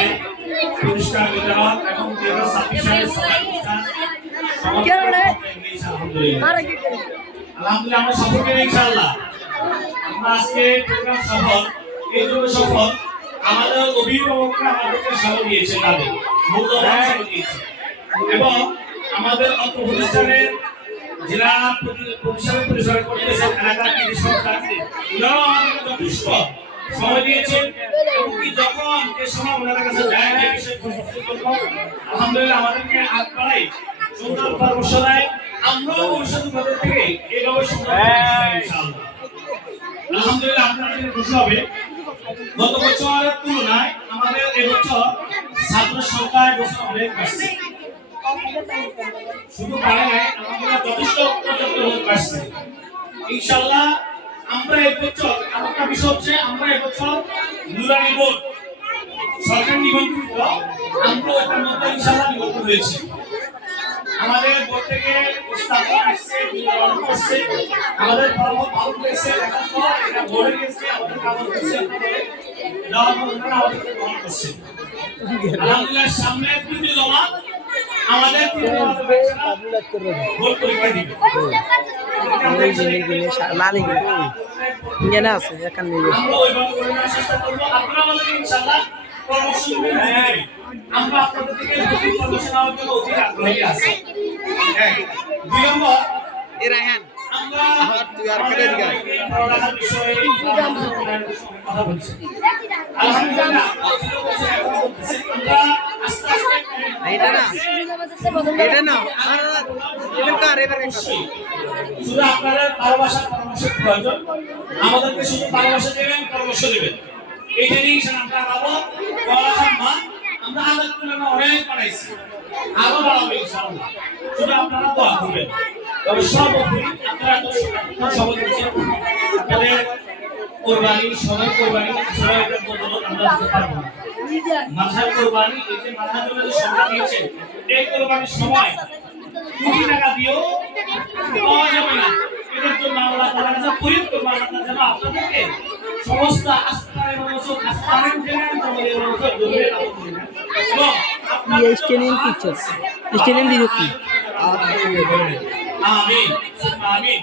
সালে পুরস্কার বিতরণ এবং 2026 সালে আলহামদুলিল্লাহ আমরা সফল করি ইনশাআল্লাহ। আমরা আজকে প্রোগ্রাম সফল, এই জন্য সফল আমাদের অভিভাবকরা আমাদেরকে সহযোগিতা দিয়েছে, তাদের মূল্যবান সহযোগিতা দিয়েছে এবং আমাদের অত্র প্রতিষ্ঠানের জেলা প্রতিষ্ঠানের পরিচালনা করতেছে এলাকার কৃষি সংস্থা আছে, ওনারাও আমাদেরকে যথেষ্ট সময় দিয়েছেন। এমনকি যখন যে সময় ওনাদের কাছে যায় যে বিষয়ে প্রস্তুতি করব, আলহামদুলিল্লাহ আমাদেরকে হাত বাড়াই সুন্দর পরামর্শ দেয়। আমরাও ভবিষ্যৎ ওনাদের থেকে এইভাবে সুন্দর ইনশাআল্লাহ। আলহামদুলিল্লাহ আপনারা জেনে খুশি হবে গত বছরের তুলনায় আমাদের এবছর ছাত্র সংখ্যা এবছর অনেক বেশি, শুধু পারে নাই আমরা যথেষ্ট পর্যাপ্ত হতে পারছি ইনশাআল্লাহ। আমরা এবছর আরেকটা বিষয় হচ্ছে আমরা এবছর নুরানি বোর্ড সরকার নিবন্ধিত, আমরা ওটার মধ্যে ইনশাআল্লাহ নিবন্ধিত হয়েছি। আমাদের বোর্ড থেকে স্থাপন আসছে, বিতরণ করছে, আমাদের পরামর্শ ভালো পেয়েছে, দেখার পর এটা বোর্ডে গেছে, আমাদের কাগজ করছে, দেওয়ার পর ওনারা আমাদেরকে গ্রহণ করছে। আলহামদুলিল্লাহ সামনে তৃতীয় জমাত আমাদের তৃতীয় জমাতের বাচ্চারা বোর্ড পরীক্ষা দিবে। আমরা ওইভাবে করে নেওয়ার চেষ্টা করবো। আপনারা আমাদেরকে ইনশাআল্লাহ পরামর্শ দিবেন, আমরা আপনাদের থেকে প্রতি পরামর্শ নেওয়ার জন্য অতি আগ্রহী আছি। দুই নম্বর রায়হান আমরা তুই আর কেটে দিগা পড়ালেখার বিষয়ে কথা বলছি। আলহামদুলিল্লাহ আমরা আস্তে আস্তে এটা না এটা কার এবারে শুধু আপনাদের ভালোবাসার পরামর্শের প্রয়োজন, আমাদেরকে শুধু ভালোবাসা দেবেন, পরামর্শ দেবেন, এইটা নিয়েই আমরা পাবো। পড়ালেখার মান আমরা আগের তুলনায় অনেক বাড়াইছি, আরো বাড়াবো ইনশাআল্লাহ, শুধু আপনারা দোয়া করবেন। তবে সর্বোপরি আপনারা সবাই দিচ্ছেন আপনাদের কোরবানি, সবাই কোরবানি, সবাই এটা বদলত আমরা দিতে পারবো না। মাঝার কোরবানি, এই যে মাঝার জন্য যে সংখ্যা দিয়েছেন, এই কোরবানির সময় কোটি টাকা দিয়েও পাওয়া যাবে না। এটার জন্য আল্লাহ তাআলা কাছে পরিত করবো, আল্লাহ তাআলা যেন আপনাদেরকে সমস্ত আস্থায় মানুষের আস্থায় জেনেন, তোমাদের মানুষের দূরে রাখতে পারেন এবং আপনাদের স্টেনিং পিকচার স্টেনিং দিদি আমিন আমিন।